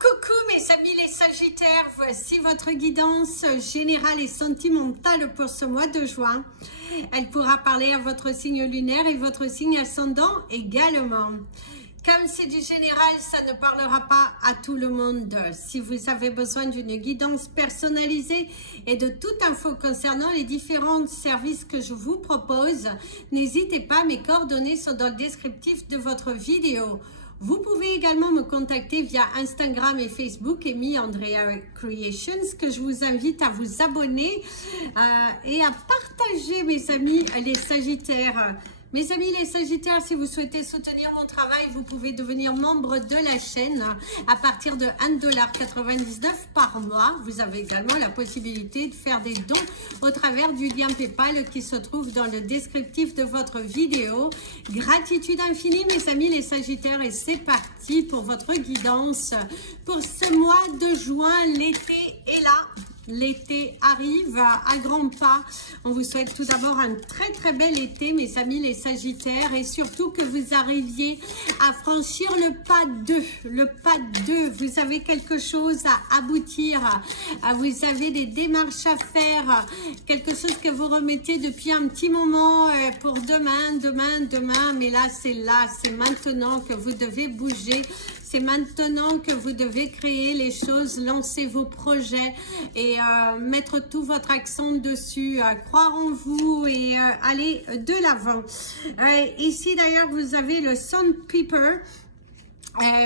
Coucou mes amis les Sagittaires, voici votre guidance générale et sentimentale pour ce mois de juin. Elle pourra parler à votre signe lunaire et votre signe ascendant également. Comme c'est du général, ça ne parlera pas à tout le monde. Si vous avez besoin d'une guidance personnalisée et de toute info concernant les différents services que je vous propose, n'hésitez pas, mes coordonnées sont dans le descriptif de votre vidéo. Vous pouvez également me contacter via Instagram et Facebook, Amy Andrea Creations, que je vous invite à vous abonner et à partager, mes amis, les Sagittaires. Mes amis les Sagittaires, si vous souhaitez soutenir mon travail, vous pouvez devenir membre de la chaîne à partir de 1,99 $ par mois. Vous avez également la possibilité de faire des dons au travers du lien PayPal qui se trouve dans le descriptif de votre vidéo. Gratitude infinie mes amis les Sagittaires et c'est parti pour votre guidance. Pour ce mois de juin, l'été est là. L'été arrive à grands pas. On vous souhaite tout d'abord un très bel été, mes amis les Sagittaires, et surtout que vous arriviez à franchir le pas 2. Le pas 2, vous avez quelque chose à aboutir, vous avez des démarches à faire, quelque chose que vous remettez depuis un petit moment pour demain, mais là, c'est maintenant que vous devez bouger. C'est maintenant que vous devez créer les choses, lancer vos projets et mettre tout votre accent dessus, croire en vous et aller de l'avant. Ici d'ailleurs, vous avez le Sandpiper.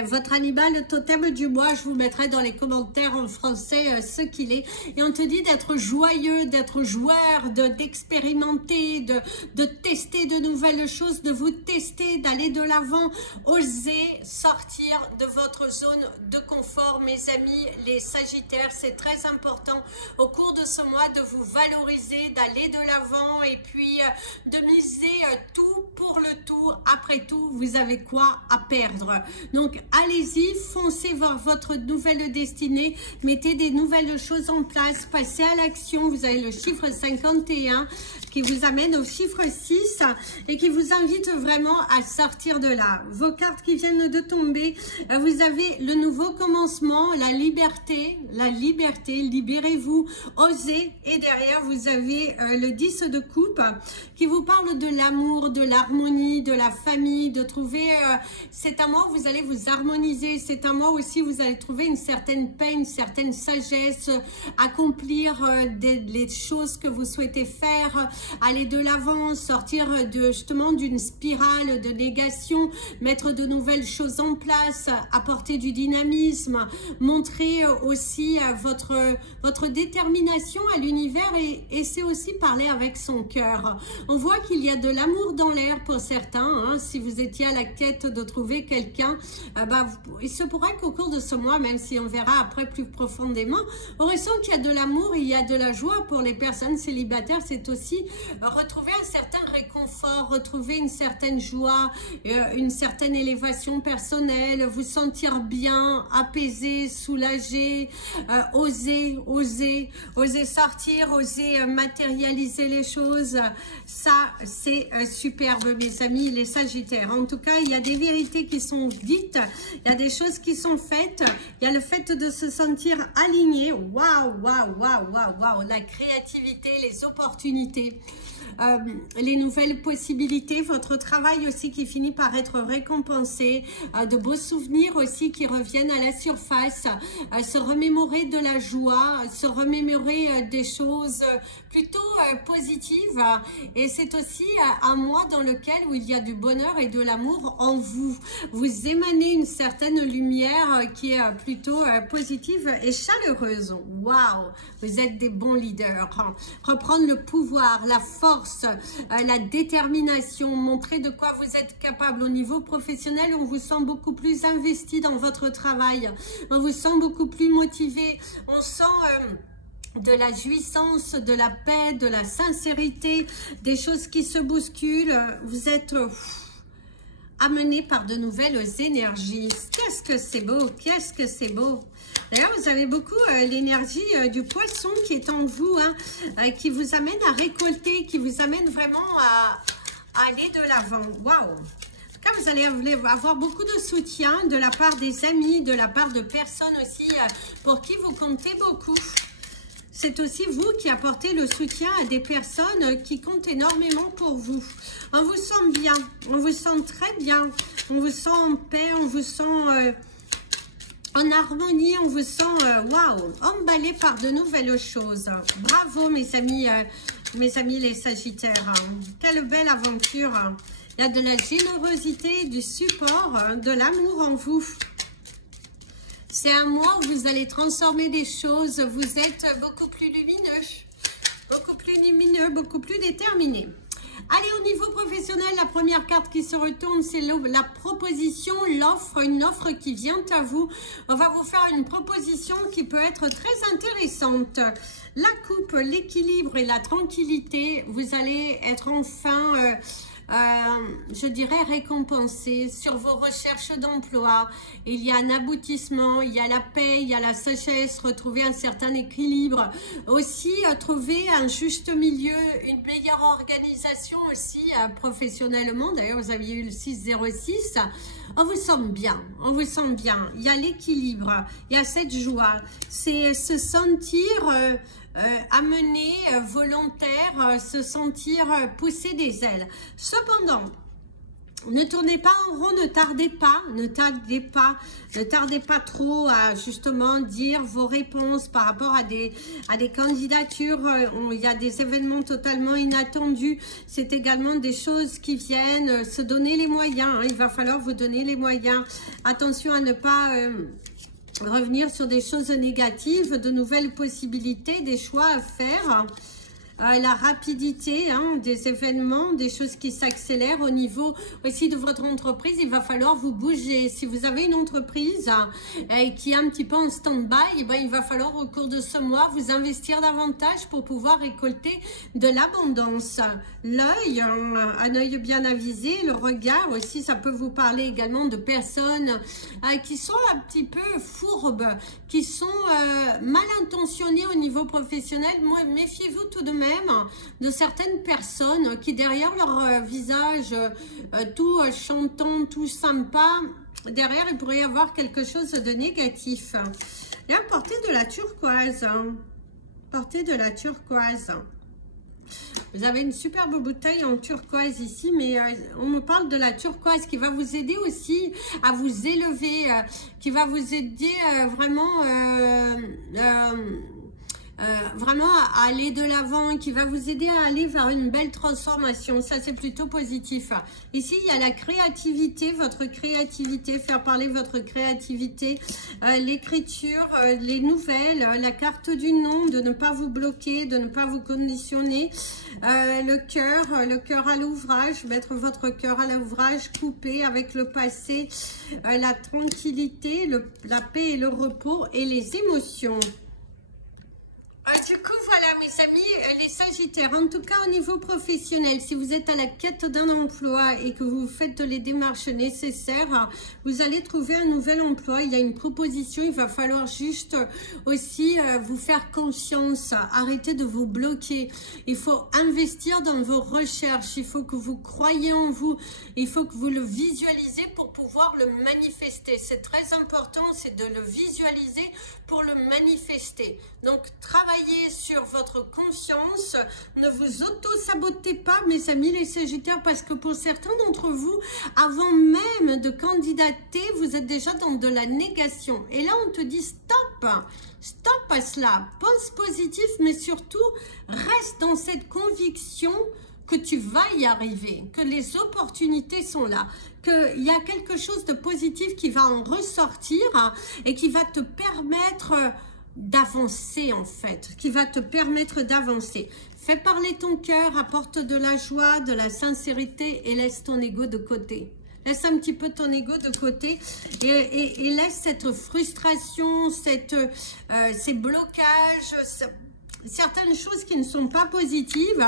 Votre animal totem du mois, je vous mettrai dans les commentaires en français ce qu'il est. Et on te dit d'être joyeux, d'être joueur, d'expérimenter, de tester de nouvelles choses, de vous tester, d'aller de l'avant. Osez sortir de votre zone de confort, mes amis les Sagittaires. C'est très important au cours de ce mois de vous valoriser, d'aller de l'avant et puis de miser tout pour le tout. Après tout, vous avez quoi à perdre? Donc, allez-y, foncez vers votre nouvelle destinée, mettez des nouvelles choses en place, passez à l'action. Vous avez le chiffre 51 qui vous amène au chiffre 6 et qui vous invite vraiment à sortir de là. Vos cartes qui viennent de tomber, vous avez le nouveau commencement, la liberté, libérez-vous, osez. Et derrière, vous avez le 10 de coupe qui vous parle de l'amour, de l'harmonie, de la famille, de trouver... c'est un mois où vous allez vous harmoniser, c'est un mois aussi où vous allez trouver une certaine paix, une certaine sagesse, accomplir les choses que vous souhaitez faire, aller de l'avant, sortir justement d'une spirale de négation, mettre de nouvelles choses en place, apporter du dynamisme, montrer aussi votre détermination à l'univers et c'est aussi parler avec son cœur. On voit qu'il y a de l'amour dans l'air pour certains, hein. Si vous étiez à la quête de trouver quelqu'un, il se pourrait qu'au cours de ce mois, même si on verra après plus profondément, on ressent qu'il y a de l'amour, il y a de la joie pour les personnes célibataires. C'est aussi retrouver un certain réconfort, retrouver une certaine joie, une certaine élévation personnelle, vous sentir bien, apaisé, soulagé, oser sortir, oser matérialiser les choses. Ça, c'est superbe, mes amis les Sagittaires. En tout cas, il y a des vérités qui sont dites, il y a des choses qui sont faites, il y a le fait de se sentir aligné. Waouh, la créativité, les opportunités, les nouvelles possibilités, votre travail aussi qui finit par être récompensé, de beaux souvenirs aussi qui reviennent à la surface, se remémorer de la joie, se remémorer des choses plutôt positives. Et c'est aussi un mois dans lequel où il y a du bonheur et de l'amour en vous. Vous émanez une certaine lumière qui est plutôt positive et chaleureuse. Waouh, vous êtes des bons leaders. Reprendre le pouvoir, la force, la détermination, montrer de quoi vous êtes capable. Au niveau professionnel, on vous sent beaucoup plus investi dans votre travail, on vous sent beaucoup plus motivé, on sent de la jouissance, de la paix, de la sincérité, des choses qui se bousculent. Vous êtes amené par de nouvelles énergies. Qu'est-ce que c'est beau, qu'est-ce que c'est beau. D'ailleurs, vous avez beaucoup l'énergie du poisson qui est en vous, hein, qui vous amène à récolter, qui vous amène vraiment à aller de l'avant. Waouh! Car vous allez avoir beaucoup de soutien de la part des amis, de la part de personnes aussi pour qui vous comptez beaucoup. C'est aussi vous qui apportez le soutien à des personnes qui comptent énormément pour vous. On vous sent bien, on vous sent très bien, on vous sent en paix, on vous sent en harmonie, on vous sent waouh, emballé par de nouvelles choses. Bravo mes amis les Sagittaires. Quelle belle aventure. Il y a de la générosité, du support, de l'amour en vous. C'est un mois où vous allez transformer des choses. Vous êtes beaucoup plus lumineux, beaucoup plus déterminé. Allez, au niveau professionnel, la première carte qui se retourne, c'est la proposition, l'offre, une offre qui vient à vous. On va vous faire une proposition qui peut être très intéressante. La coupe, l'équilibre et la tranquillité, vous allez être enfin... je dirais récompensé sur vos recherches d'emploi. Il y a un aboutissement, il y a la paix, il y a la sagesse, retrouver un certain équilibre, aussi trouver un juste milieu, une meilleure organisation aussi professionnellement. D'ailleurs vous aviez eu le 606. On vous sent bien, on vous sent bien. Il y a l'équilibre, il y a cette joie, c'est se sentir amené, volontaire, se sentir pousser des ailes. Cependant, ne tournez pas en rond, ne tardez pas trop à justement dire vos réponses par rapport à des candidatures. Il y a des événements totalement inattendus. C'est également des choses qui viennent se donner les moyens. Hein. Il va falloir vous donner les moyens. Attention à ne pas... revenir sur des choses négatives, de nouvelles possibilités, des choix à faire, la rapidité des événements, des choses qui s'accélèrent au niveau aussi de votre entreprise. Il va falloir vous bouger. Si vous avez une entreprise qui est un petit peu en stand-by, il va falloir au cours de ce mois vous investir davantage pour pouvoir récolter de l'abondance. L'œil, un œil bien avisé, le regard aussi, ça peut vous parler également de personnes qui sont un petit peu fourbes, qui sont mal intentionnées au niveau professionnel. Moi, méfiez-vous tout de même de certaines personnes qui derrière leur visage tout chantant, tout sympa, derrière il pourrait y avoir quelque chose de négatif. Et portez de la turquoise, portez de la turquoise. Vous avez une superbe bouteille en turquoise ici, mais on me parle de la turquoise qui va vous aider aussi à vous élever, qui va vous aider vraiment à aller de l'avant, qui va vous aider à aller vers une belle transformation. Ça, c'est plutôt positif. Ici, il y a la créativité, votre créativité, faire parler votre créativité, l'écriture, les nouvelles, la carte du nom, de ne pas vous bloquer, de ne pas vous conditionner, le cœur à l'ouvrage, mettre votre cœur à l'ouvrage, couper avec le passé, la tranquillité, la paix et le repos et les émotions. Du coup, voilà mes amis, les Sagittaires, en tout cas au niveau professionnel, si vous êtes à la quête d'un emploi et que vous faites les démarches nécessaires, vous allez trouver un nouvel emploi. Il y a une proposition, il va falloir juste aussi vous faire confiance, arrêter de vous bloquer. Il faut investir dans vos recherches, il faut que vous croyez en vous, il faut que vous le visualisez pour pouvoir le manifester. C'est très important, c'est de le visualiser pour le manifester. Donc, travaillez sur votre conscience. Ne vous auto-sabotez pas, mes amis les Sagittaires, parce que pour certains d'entre vous, avant même de candidater, vous êtes déjà dans de la négation. Et là, on te dit stop, stop à cela. Pense positif, mais surtout, reste dans cette conviction que tu vas y arriver, que les opportunités sont là, qu'il y a quelque chose de positif qui va en ressortir et qui va te permettre d'avancer en fait, qui va te permettre d'avancer. Fais parler ton cœur, apporte de la joie, de la sincérité et laisse ton ego de côté. Laisse un petit peu ton ego de côté et laisse cette frustration, ces blocages, certaines choses qui ne sont pas positives.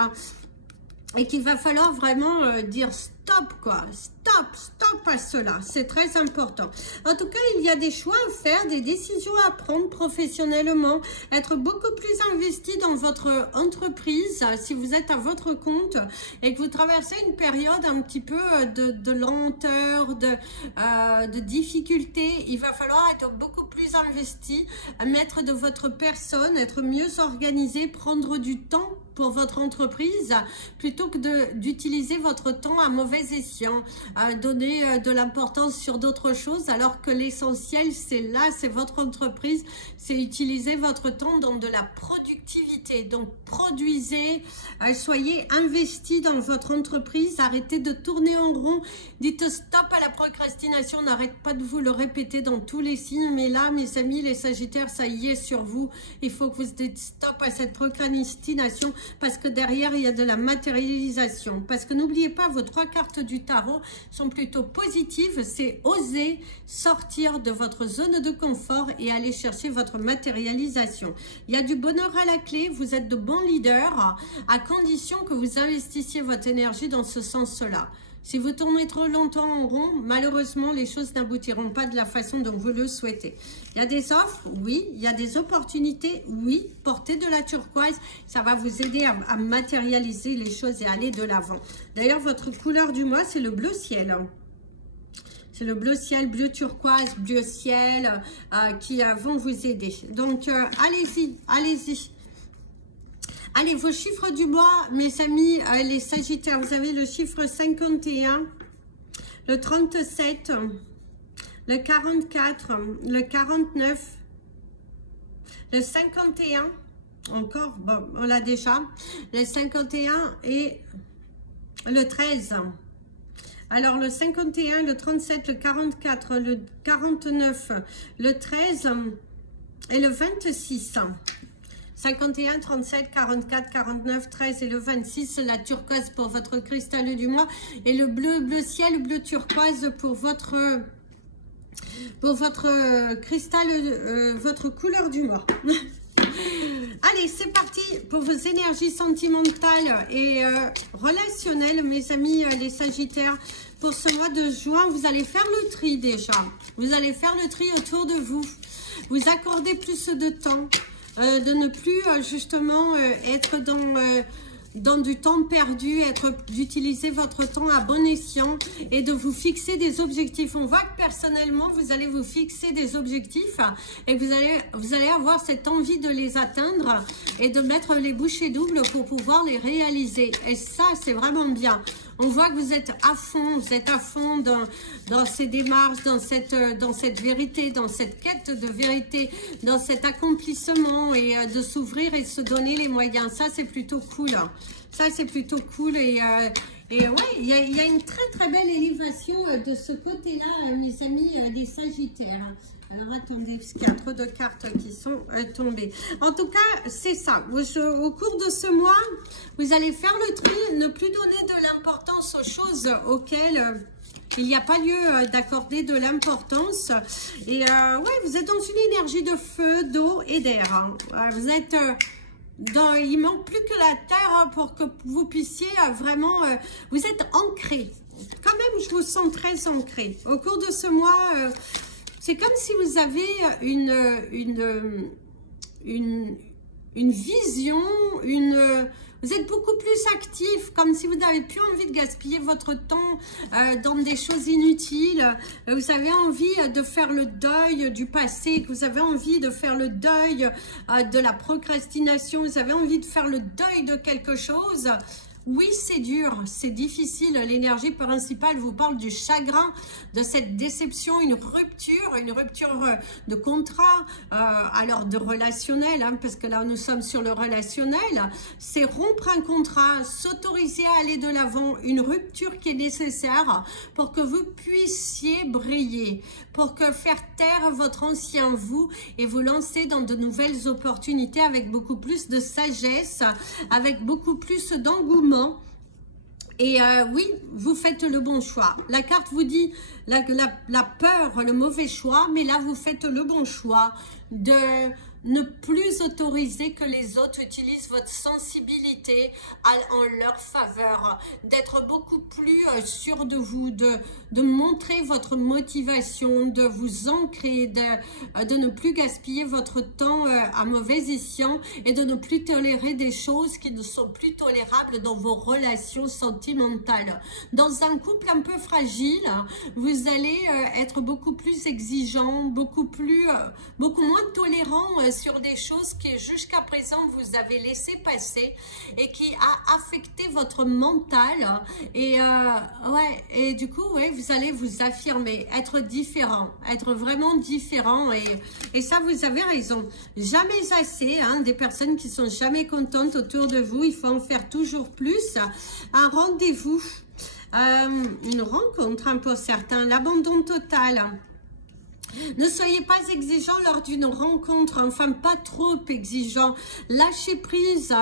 et qu'il va falloir vraiment dire stop, quoi. Stop à cela. C'est très important. En tout cas, il y a des choix à faire, des décisions à prendre professionnellement, être beaucoup plus investi dans votre entreprise si vous êtes à votre compte et que vous traversez une période un petit peu de lenteur, de difficulté. Il va falloir être beaucoup plus investi, mettre de votre personne, être mieux organisé, prendre du temps pour votre entreprise plutôt que d'utiliser votre temps à mauvais escient, donner de l'importance sur d'autres choses alors que l'essentiel c'est là, c'est votre entreprise, c'est utiliser votre temps dans de la productivité. Donc produisez, soyez investis dans votre entreprise, arrêtez de tourner en rond, dites stop à la procrastination, n'arrête pas de vous le répéter dans tous les signes, mais là mes amis les Sagittaires, ça y est sur vous, il faut que vous dites stop à cette procrastination parce que derrière il y a de la matérialisation, parce que n'oubliez pas vos 3 cartes du tarot sont plutôt positives, c'est oser sortir de votre zone de confort et aller chercher votre matérialisation. Il y a du bonheur à la clé, vous êtes de bons leaders à condition que vous investissiez votre énergie dans ce sens-là. Si vous tournez trop longtemps en rond, malheureusement, les choses n'aboutiront pas de la façon dont vous le souhaitez. Il y a des offres, oui. Il y a des opportunités, oui. Portez de la turquoise, ça va vous aider à matérialiser les choses et aller de l'avant. D'ailleurs, votre couleur du mois, c'est le bleu ciel. C'est le bleu ciel, bleu turquoise, bleu ciel qui vont vous aider. Donc, allez-y, allez-y. Allez, vos chiffres du mois, mes amis, les Sagittaires, vous avez le chiffre 51, le 37, le 44, le 49, le 51, encore, bon, on l'a déjà, le 51 et le 13. Alors, le 51, le 37, le 44, le 49, le 13 et le 26. 51, 37, 44, 49, 13 et le 26, la turquoise pour votre cristal du mois et le bleu ciel, bleu turquoise pour votre cristal, votre couleur du mois. Allez, c'est parti pour vos énergies sentimentales et relationnelles, mes amis les Sagittaires. Pour ce mois de juin, vous allez faire le tri déjà. Vous allez faire le tri autour de vous. Vous accordez plus de temps. De ne plus justement être dans du temps perdu, d'utiliser votre temps à bon escient et de vous fixer des objectifs. On voit que personnellement, vous allez vous fixer des objectifs et que vous allez avoir cette envie de les atteindre et de mettre les bouchées doubles pour pouvoir les réaliser. Et ça, c'est vraiment bien. On voit que vous êtes à fond dans ces démarches, dans cette vérité, dans cette quête de vérité, dans cet accomplissement et de s'ouvrir et de se donner les moyens. Ça, c'est plutôt cool. Ça, c'est plutôt cool. Et ouais, il y a une très, très belle élévation de ce côté-là, mes amis des Sagittaires. Alors, attendez, parce qu'il y a trop de cartes qui sont tombées. En tout cas, c'est ça. Au cours de ce mois, vous allez faire le tri, ne plus donner de l'importance aux choses auxquelles il n'y a pas lieu d'accorder de l'importance. Et ouais, vous êtes dans une énergie de feu, d'eau et d'air. Hein. Vous êtes... il manque plus que la terre pour que vous puissiez vraiment... vous êtes ancré. Quand même, je vous sens très ancré. Au cours de ce mois... c'est comme si vous avez une vision, vous êtes beaucoup plus actif, comme si vous n'avez plus envie de gaspiller votre temps dans des choses inutiles. Vous avez envie de faire le deuil du passé, que vous avez envie de faire le deuil de la procrastination, vous avez envie de faire le deuil de quelque chose. Oui, c'est dur, c'est difficile. L'énergie principale vous parle du chagrin, de cette déception, une rupture de contrat, alors de relationnel, hein, parce que là nous sommes sur le relationnel. C'est rompre un contrat, s'autoriser à aller de l'avant, une rupture qui est nécessaire pour que vous puissiez briller, pour que faire taire votre ancien vous et vous lancer dans de nouvelles opportunités avec beaucoup plus de sagesse, avec beaucoup plus d'engouement. Et oui, vous faites le bon choix. La carte vous dit la peur, le mauvais choix, mais là vous faites le bon choix de ne plus autoriser que les autres utilisent votre sensibilité en leur faveur, d'être beaucoup plus sûr de vous, de montrer votre motivation, de vous ancrer, de ne plus gaspiller votre temps à mauvais escient et de ne plus tolérer des choses qui ne sont plus tolérables dans vos relations sentimentales. Dans un couple un peu fragile, vous allez être beaucoup plus exigeant, beaucoup moins tolérant sur des choses que jusqu'à présent vous avez laissé passer et qui a affecté votre mental et et du coup vous allez vous affirmer, être différent, être vraiment différent et ça vous avez raison, jamais assez des personnes qui sont jamais contentes autour de vous, il faut en faire toujours plus. Un rendez-vous, une rencontre pour certains, l'abandon total. Ne soyez pas exigeant lors d'une rencontre, enfin pas trop exigeant. Lâchez prise,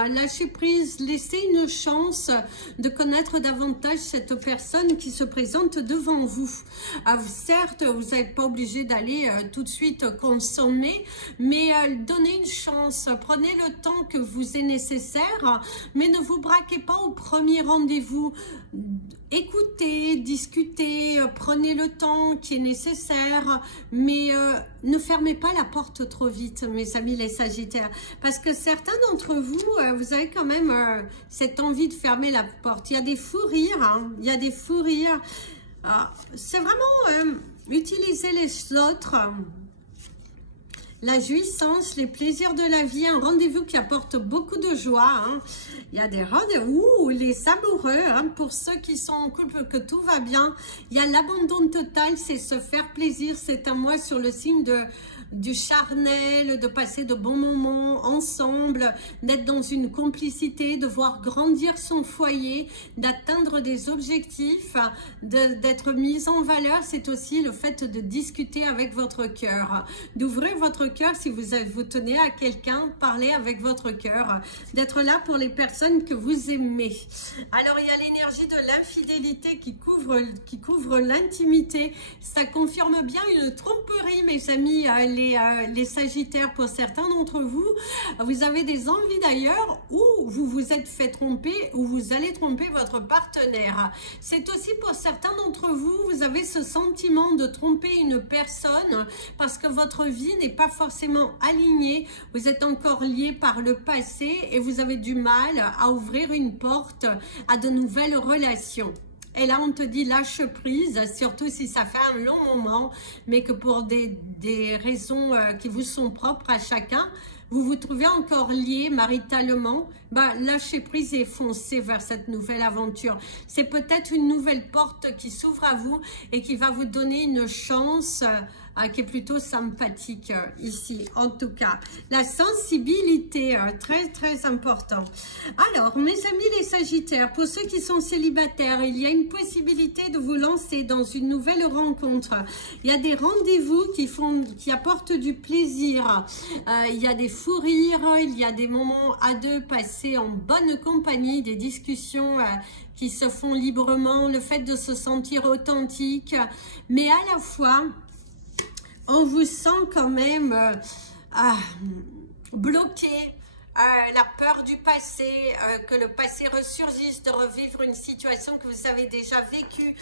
laissez une chance de connaître davantage cette personne qui se présente devant vous. Certes, vous n'êtes pas obligé d'aller tout de suite consommer, mais donnez une chance, prenez le temps que vous est nécessaire, mais ne vous braquez pas au premier rendez-vous. Écoutez, discutez, prenez le temps qui est nécessaire, mais ne fermez pas la porte trop vite, mes amis les Sagittaires, parce que certains d'entre vous, vous avez quand même cette envie de fermer la porte. Il y a des fous rires, il y a des fous rires. C'est vraiment utiliser les autres, la jouissance, les plaisirs de la vie, un rendez-vous qui apporte beaucoup de joie. Il y a des rendez-vous, les amoureux, pour ceux qui sont en couple, que tout va bien. Il y a l'abandon total, c'est se faire plaisir. C'est un mois sur le signe du charnel, de passer de bons moments ensemble, d'être dans une complicité, de voir grandir son foyer, d'atteindre des objectifs, d'être mise en valeur. C'est aussi le fait de discuter avec votre cœur, d'ouvrir votre cœur si vous tenez à quelqu'un, parler avec votre cœur, d'être là pour les personnes que vous aimez. Alors il y a l'énergie de l'infidélité qui couvre l'intimité. Ça confirme bien une tromperie, mes amis, les Sagittaires. Pour certains d'entre vous, vous avez des envies d'ailleurs où vous vous êtes fait tromper, ou vous allez tromper votre partenaire. C'est aussi pour certains d'entre vous, vous avez ce sentiment de tromper une personne parce que votre vie n'est pas forcément alignée, vous êtes encore lié par le passé et vous avez du mal à ouvrir une porte à de nouvelles relations. Et là, on te dit lâche prise, surtout si ça fait un long moment, mais que pour des raisons qui vous sont propres à chacun, vous vous trouvez encore lié maritalement, lâchez prise et foncez vers cette nouvelle aventure. C'est peut-être une nouvelle porte qui s'ouvre à vous et qui va vous donner une chance qui est plutôt sympathique ici, en tout cas. La sensibilité, très très important. Alors, mes amis les Sagittaires, pour ceux qui sont célibataires, il y a une possibilité de vous lancer dans une nouvelle rencontre. Il y a des rendez-vous qui apportent du plaisir. Il y a des fous rires, il y a des moments à deux passés en bonne compagnie, des discussions qui se font librement, le fait de se sentir authentique, mais à la fois on vous sent quand même bloqué, la peur du passé, que le passé ressurgisse, de revivre une situation que vous avez déjà vécue,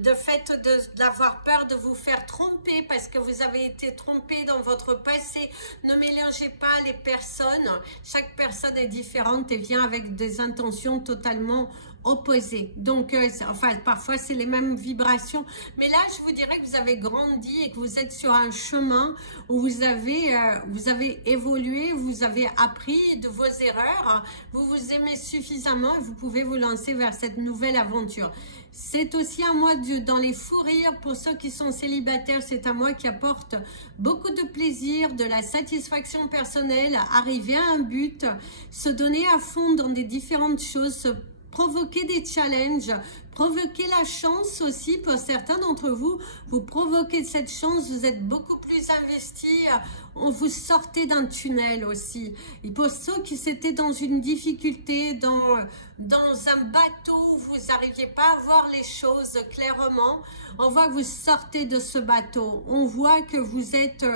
de fait d'avoir peur de vous faire tromper parce que vous avez été trompé dans votre passé. Ne mélangez pas les personnes, chaque personne est différente et vient avec des intentions totalement opposés. Donc, enfin, parfois, c'est les mêmes vibrations. Mais là, je vous dirais que vous avez grandi et que vous êtes sur un chemin où vous avez évolué, vous avez appris de vos erreurs, vous vous aimez suffisamment et vous pouvez vous lancer vers cette nouvelle aventure. C'est aussi un mois dans les fous rires. Pour ceux qui sont célibataires, c'est un mois qui apporte beaucoup de plaisir, de la satisfaction personnelle, arriver à un but, se donner à fond dans des différentes choses, provoquer des challenges, provoquer la chance aussi. Pour certains d'entre vous, vous provoquez cette chance, vous êtes beaucoup plus investis, on vous sortez d'un tunnel aussi. Et pour ceux qui étaient dans une difficulté, dans un bateau où vous n'arriviez pas à voir les choses clairement, on voit que vous sortez de ce bateau, on voit que vous êtes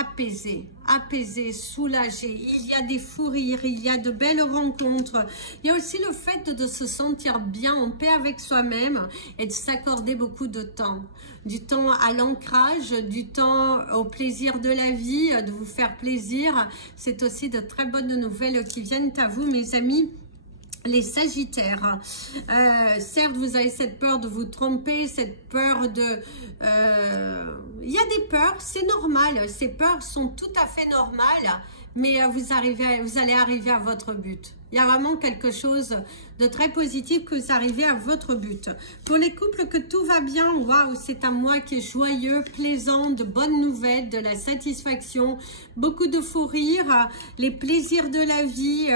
apaisé, soulagé. Il y a des fous rires, il y a de belles rencontres. Il y a aussi le fait de se sentir bien en paix avec soi-même et de s'accorder beaucoup de temps. Du temps à l'ancrage, du temps au plaisir de la vie, de vous faire plaisir. C'est aussi de très bonnes nouvelles qui viennent à vous, mes amis. Les Sagittaires, certes vous avez cette peur de vous tromper, cette peur de... il y a des peurs, c'est normal, ces peurs sont tout à fait normales, mais vous allez arriver à votre but. Il y a vraiment quelque chose de très positif que vous arrivez à votre but. Pour les couples que tout va bien, waouh, c'est un mois qui est joyeux, plaisant, de bonnes nouvelles, de la satisfaction, beaucoup de fou rire, les plaisirs de la vie,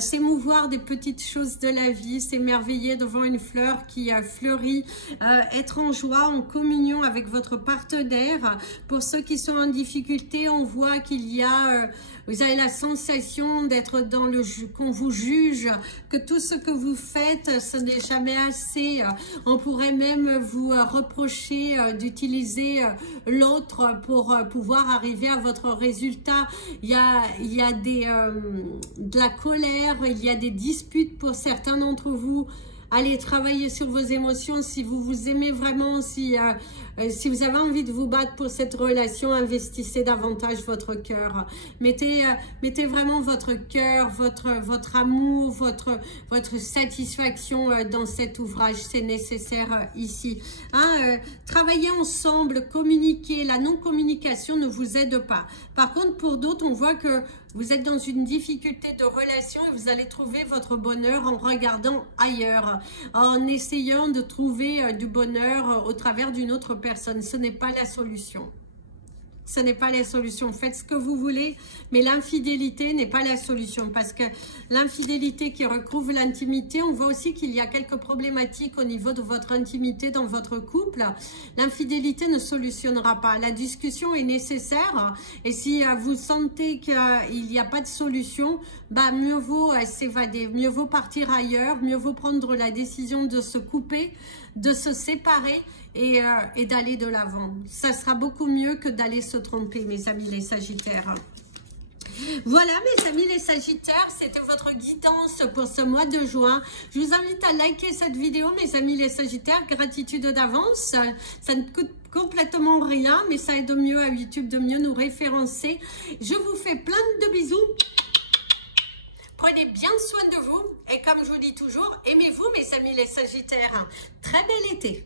s'émouvoir des petites choses de la vie, s'émerveiller devant une fleur qui fleurit, être en joie, en communion avec votre partenaire. Pour ceux qui sont en difficulté, on voit qu'il y a... vous avez la sensation d'être dans le qu'on vous juge, que tout ce que vous faites, ce n'est jamais assez. On pourrait même vous reprocher d'utiliser l'autre pour pouvoir arriver à votre résultat. Il y a de la colère, il y a des disputes pour certains d'entre vous. Allez travailler sur vos émotions si vous vous aimez vraiment, si vous avez envie de vous battre pour cette relation, investissez davantage votre cœur. Mettez vraiment votre cœur, votre amour, votre satisfaction dans cet ouvrage, c'est nécessaire ici. Travailler ensemble, communiquer, la non-communication ne vous aide pas. Par contre, pour d'autres, on voit que vous êtes dans une difficulté de relation et vous allez trouver votre bonheur en regardant ailleurs, en essayant de trouver du bonheur au travers d'une autre personne. Ce n'est pas la solution. Ce n'est pas la solution. Faites ce que vous voulez, mais l'infidélité n'est pas la solution. Parce que l'infidélité qui recouvre l'intimité, on voit aussi qu'il y a quelques problématiques au niveau de votre intimité dans votre couple. L'infidélité ne solutionnera pas. La discussion est nécessaire. Et si vous sentez qu'il n'y a pas de solution, bah, mieux vaut s'évader, mieux vaut partir ailleurs, mieux vaut prendre la décision de se couper, de se séparer et d'aller de l'avant. Ça sera beaucoup mieux que d'aller se tromper, mes amis les Sagittaires. Voilà mes amis les Sagittaires, c'était votre guidance pour ce mois de juin. Je vous invite à liker cette vidéo mes amis les Sagittaires, gratitude d'avance. Ça ne coûte complètement rien, mais ça aide mieux à YouTube de mieux nous référencer. Je vous fais plein de bisous. Prenez bien soin de vous et comme je vous dis toujours, aimez-vous mes amis les Sagittaires. Très bel été.